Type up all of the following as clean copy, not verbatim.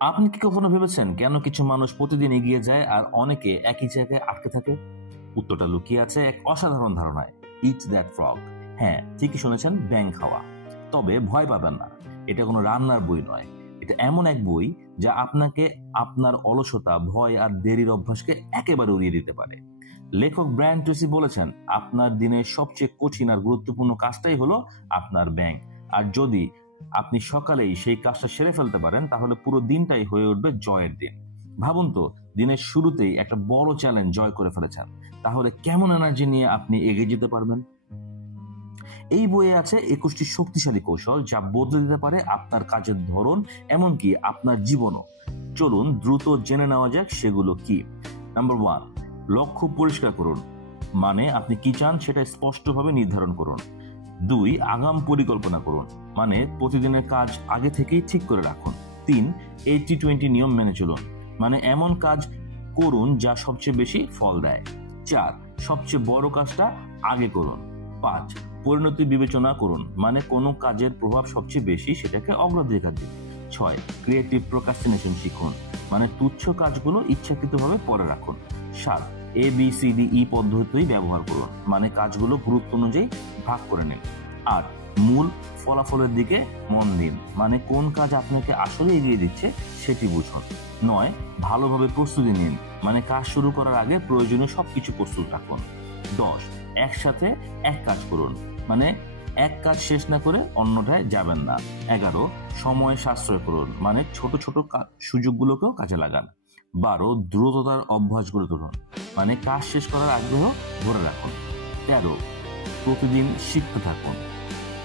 আপনি কি কখনো ভেবেছেন কেন কিছু মানুষ প্রতিদিন এগিয়ে যায় আর অনেকে একই জায়গায় আটকে থাকে? উত্তরটা লুকিয়ে আছে এক অসাধারণ ধারণায়, ইট দ্যাট ফ্রগ। হ্যাঁ, ঠিকই শুনেছেন, ব্যাঙ খাওয়া। তবে ভয় পাবেন না, এটা কোনো রান্নার বই নয়। এটা এমন এক বই যা আপনাকে আপনার অলসতা, ভয় আর দেরির অভ্যাসকে একেবারে উড়িয়ে দিতে পারে। লেখক ব্রায়ান ট্রেসি বলেছেন, আপনার দিনের সবচেয়ে কঠিন আর গুরুত্বপূর্ণ কাজটাই হলো আপনার ব্যাঙ। আর যদি আপনি সকালেই সেই কাজটা সেরে ফেলতে পারেন, তাহলে পুরো দিনটাই হয়ে উঠবে জয়ের দিন। ভাবুন তো, দিনের শুরুতেই একটা বড় চ্যালেঞ্জ জয় করে ফেলেছেন, তাহলে কেমন এনার্জি নিয়ে আপনি এগিয়ে যেতে পারবেন? এই বইয়ে আছে 21টি শক্তিশালী কৌশল যা বদলে দিতে পারে আপনার কাজের ধরন, এমনকি আপনার জীবনও। চলুন দ্রুত জেনে নেওয়া যাক সেগুলো কি। নাম্বার 1, লক্ষ্য পরিষ্কার করুন। মানে আপনি কি চান সেটা স্পষ্টভাবে নির্ধারণ করুন। 2, আগাম পরিকল্পনা করুন। মানে প্রতিদিনের কাজ আগে থেকেই ঠিক করে রাখুন। 3, 80-20 নিয়ম মেনে চলুন। মানে এমন কাজ করুন যা সবচেয়ে বেশি ফল দেয়। 4, সবচেয়ে বড় কাজটা আগে করুন। 5, পরিণতি বিবেচনা করুন। মানে কোনো কাজের প্রভাব সবচেয়ে বেশি সেটাকে অগ্রাধিকার দিন। 6, ক্রিয়েটিভ প্রোক্রাস্টিনেশন শিখুন। মানে তুচ্ছ কাজগুলো ইচ্ছাকৃতভাবে পরে রাখুন। 7, ABCDE পদ্ধতি ব্যবহার করুন। মানে কাজগুলো গুরুত্ব অনুযায়ী ভাগ করে নিন। 8, মূল ফলাফলের দিকে মন দিন। মানে কোন কাজ আপনাকে আসলে এগিয়ে দিচ্ছে সেটি বুঝুন। 9, ভালোভাবে প্রস্তুতি নিন। মানে কাজ শুরু করার আগে প্রয়োজনীয় সবকিছু প্রস্তুত রাখুন। 10, একসাথে এক কাজ করুন। মানে এক কাজ শেষ না করে অন্যটায় যাবেন না। 11, সময় সাশ্রয় করুন। মানে ছোট ছোট সুযোগগুলোকেও কাজে লাগান। 12, দ্রুততার অভ্যাস গড়ে তুলুন। মানে কাজ শেষ করার আগ্রহ ধরে রাখুন। 13, প্রতিদিন শিখতে থাকুন।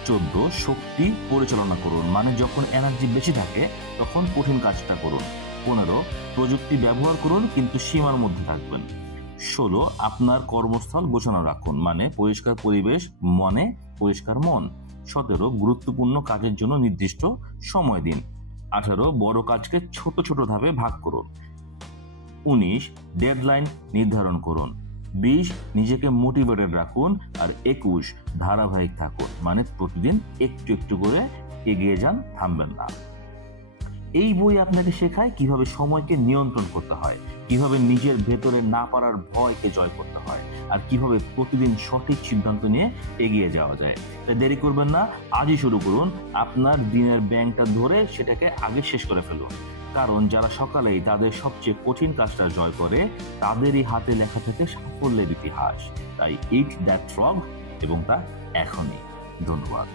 14, শক্তি পরিচালনা করুন। মানে যখন এনার্জি বেশি থাকে তখন কঠিন কাজটা করুন। 15, প্রযুক্তি ব্যবহার করুন কিন্তু সীমার মধ্যে থাকবেন। 16, আপনার কর্মস্থল গোছানো রাখুন। মানে পরিষ্কার পরিবেশ মানে পরিষ্কার মন। 17, গুরুত্বপূর্ণ কাজের জন্য নির্দিষ্ট সময় দিন। 18, বড় কাজকে ছোট ছোট ধাপে ভাগ করুন। 19, ডেডলাইন নির্ধারণ করুন। 20, নিজেকে মোটিভেটেড রাখুন। আর 21, ধারাবাহিক থাকুন। মানে প্রতিদিন একটু একটু করে এগিয়ে যান, থামবেন না। এই বই আপনাকে শেখায় কিভাবে সময়কে নিয়ন্ত্রণ করতে হয়, কিভাবে নিজের ভেতরে না পারার ভয়কে জয় করতে হয়, আর কিভাবে প্রতিদিন সঠিক সিদ্ধান্ত নিয়ে এগিয়ে যাওয়া যায়। তাই দেরি করবেন না, আজই শুরু করুন। আপনার দিনের ব্যাংকটা ধরে সেটাকে আগে শেষ করে ফেলুন। কারণ যারা সকালেই তাদের সবচেয়ে কঠিন কাজটা জয় করে, তাদেরই হাতে লেখা থেকে সাফল্যের ইতিহাস। তাই ইট দ্যাট ফ্রগ এবং তা এখনই। ধন্যবাদ।